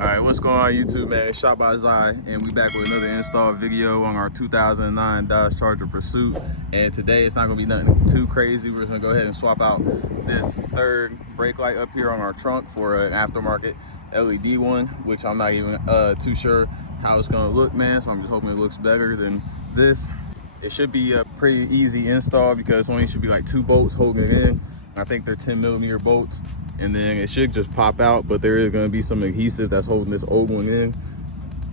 Alright, what's going on YouTube, man? It's Shot by Zai, and we back with another install video on our 2009 Dodge Charger Pursuit. And today it's not gonna be nothing too crazy. We're just gonna go ahead and swap out this third brake light up here on our trunk for an aftermarket LED one, which I'm not even too sure how it's gonna look, man. So I'm just hoping it looks better than this. It should be a pretty easy install because only should be like 2 bolts holding it in. I think they're 10mm bolts. And then it should just pop out, but there is going to be some adhesive that's holding this old one in,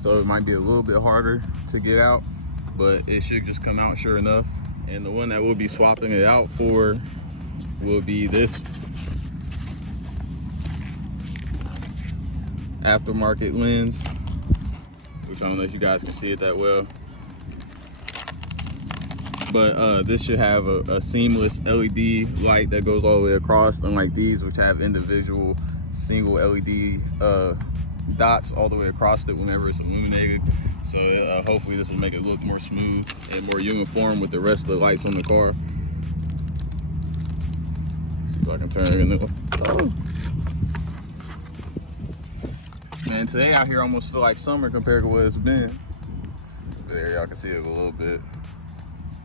so it might be a little bit harder to get out, but it should just come out sure enough. And the one that we'll be swapping it out for will be this aftermarket lens, which I don't know if you guys can see it that well, but this should have a seamless LED light that goes all the way across, unlike these, which have individual single LED dots all the way across it whenever it's illuminated. So hopefully this will make it look more smooth and more uniform with the rest of the lights on the car. Let's see if I can turn it into. Oh. Man, today out here almost feel like summer compared to what it's been. There, y'all can see it a little bit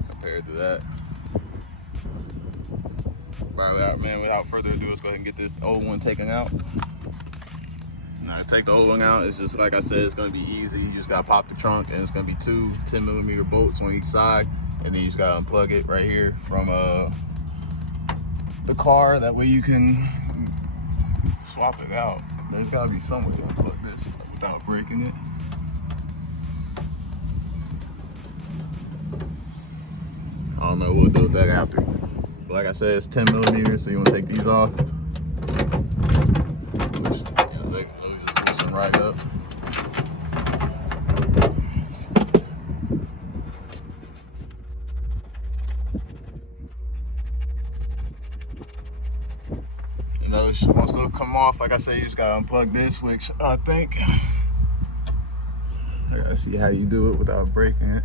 compared to that. Right, man, without further ado, let's go ahead and get this old one taken out. Now, to take the old one out, it's just like I said, it's gonna be easy. You just gotta pop the trunk, and it's gonna be 2 10mm bolts on each side, and then you just gotta unplug it right here from the car. That way you can swap it out. There's gotta be some way to unplug this without breaking it. I don't know, we'll do with that after. But like I said, it's 10mm, so you want to take these off. Those just loosen right up. And those, once those come off, like I said, you just gotta unplug this, which I think I gotta see how you do it without breaking it.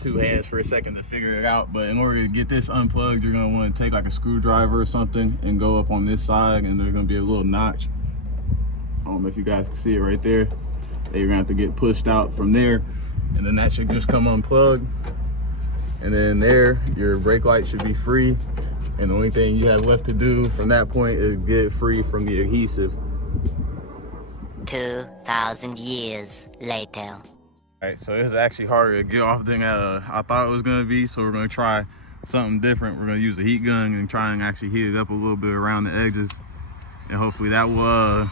2 hands for a second to figure it out, but in order to get this unplugged, you're going to want to take like a screwdriver or something and go up on this side, and there's going to be a little notch. I don't know if you guys can see it right there. That you're going to have to get pushed out from there, and then that should just come unplugged, and then there your brake light should be free, and the only thing you have left to do from that point is get it free from the adhesive. 2,000 years later. Alright, so it's actually harder to get off than I thought it was going to be, so we're going to try something different. We're going to use a heat gun and try and actually heat it up a little bit around the edges, and hopefully that will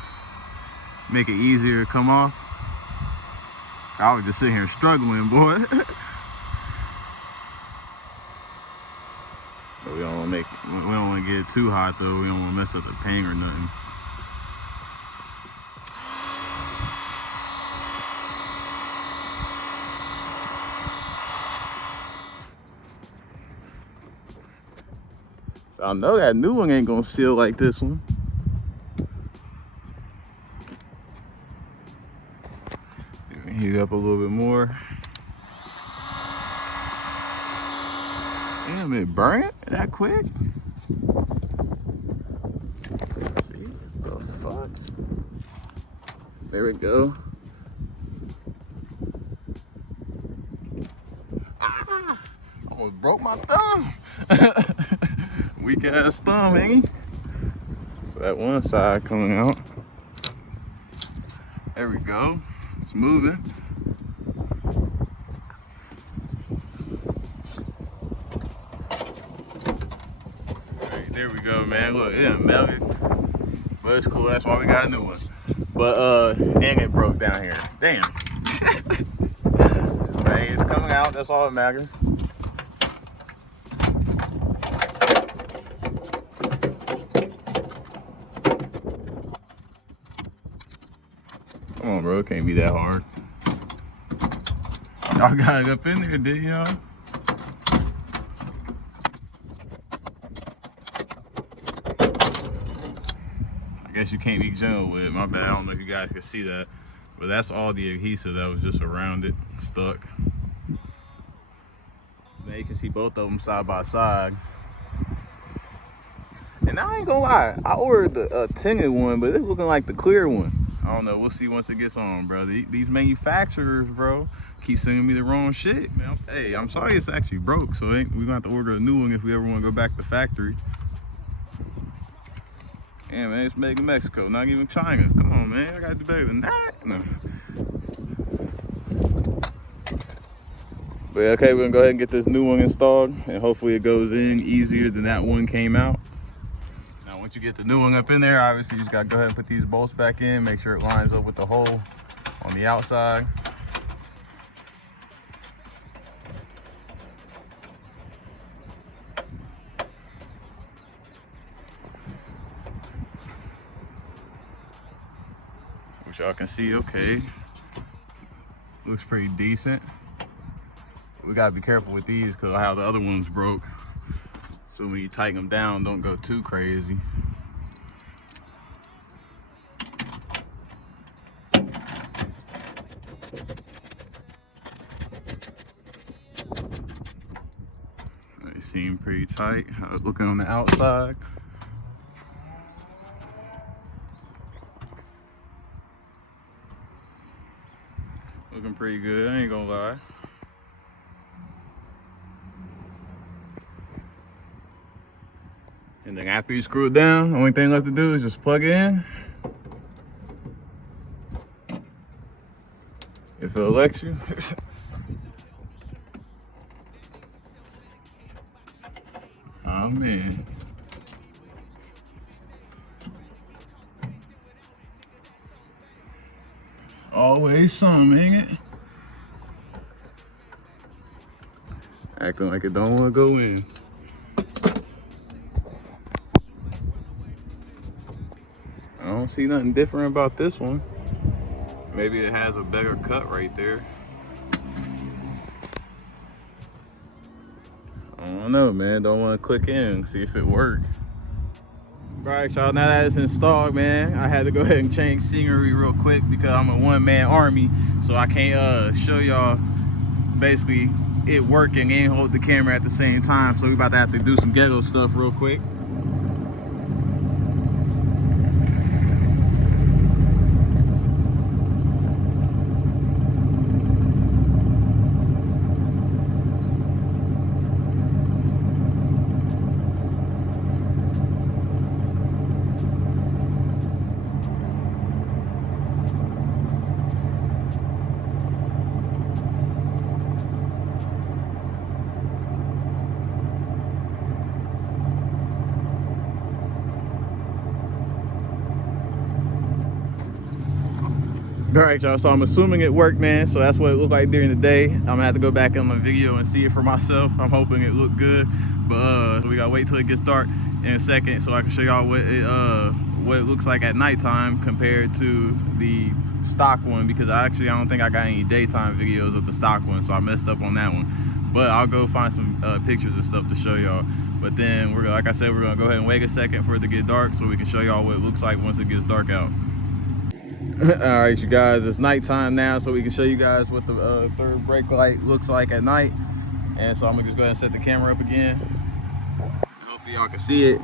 make it easier to come off. I was just sitting here struggling, boy. But we don't want to get it too hot though. We don't want to mess up the paint or nothing. I know that new one ain't gonna seal like this one. Heat it up a little bit more. Damn, it burnt that quick. See, what the fuck? There we go. Ah, almost broke my thumb. Weak ass thumb, ain't he? So that one side coming out. There we go. It's moving. Alright, there we go, man. Look, it done melted. But it's cool, that's why we got a new one. But dang, it broke down here. Damn. But hey, it's coming out, that's all that matters. Come on, bro, it can't be that hard. Y'all got it up in there, did y'all? I guess you can't be gentle with it, my bad. I don't know if you guys can see that, but that's all the adhesive that was just around it, stuck. Now you can see both of them side by side. And I ain't gonna lie, I ordered the tinted one, but it's looking like the clear one. I don't know. We'll see once it gets on, bro. These manufacturers, bro, keep sending me the wrong shit, man. Hey, I'm sorry it's actually broke, so we're gonna have to order a new one if we ever want to go back to factory. Yeah, man, it's made in Mexico, not even China. Come on, man. I gotta do better than that. No. But okay, we're gonna go ahead and get this new one installed, and hopefully it goes in easier than that one came out. Now, once you get the new one up in there, obviously you just gotta go ahead and put these bolts back in, make sure it lines up with the hole on the outside. Which y'all can see, okay, looks pretty decent. We gotta be careful with these because of how the other ones broke. So when you tighten them down, don't go too crazy. They seem pretty tight. I was looking on the outside. Looking pretty good, I ain't gonna lie. And then after you screw it down, the only thing left to do is just plug it in. If it'll let you. Oh man. Always some, ain't it? Acting like it don't want to go in. I don't see nothing different about this one. Maybe it has a better cut right there. I don't know, man. Don't want to click in, see if it works. All right, y'all, now that it's installed, man, I had to go ahead and change scenery real quick because I'm a one-man army, so I can't show y'all basically it working and hold the camera at the same time. So we about to have to do some ghetto stuff real quick. All right, y'all, so I'm assuming it worked, man. So that's what it looked like during the day. I'm gonna have to go back on the video and see it for myself. I'm hoping it looked good, but we gotta wait till it gets dark in a second so I can show y'all what it looks like at nighttime compared to the stock one, because I don't think I got any daytime videos of the stock one, so I messed up on that one. But I'll go find some pictures and stuff to show y'all. But then like I said, we're gonna go ahead and wait a second for it to get dark so we can show y'all what it looks like once it gets dark out. All right, you guys, it's nighttime now, so we can show you guys what the third brake light looks like at night. And so I'm gonna just go ahead and set the camera up again. Hopefully y'all can see it.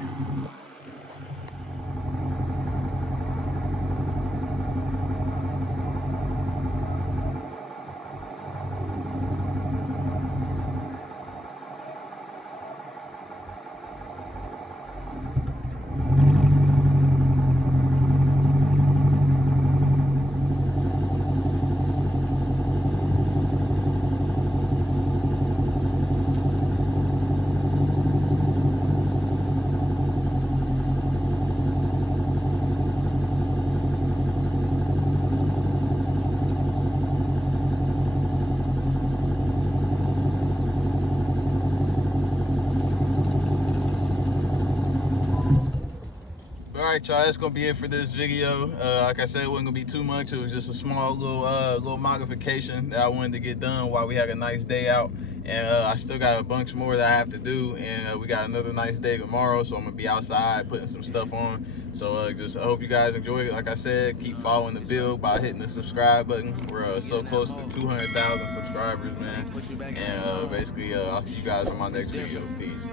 All right, y'all, that's gonna be it for this video. Like I said, it wasn't gonna be too much. It was just a small little modification that I wanted to get done while we had a nice day out. And I still got a bunch more that I have to do, and we got another nice day tomorrow, so I'm gonna be outside putting some stuff on. So just I hope you guys enjoy it. Like I said, keep following the build by hitting the subscribe button. We're so close to 200,000 subscribers, man. And basically, I'll see you guys on my next video. Peace.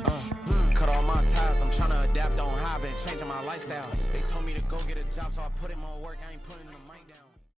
Cut all my ties, I'm trying to adapt on how I've been changing my lifestyle. They told me to go get a job, so I put in more work, I ain't putting the mic down.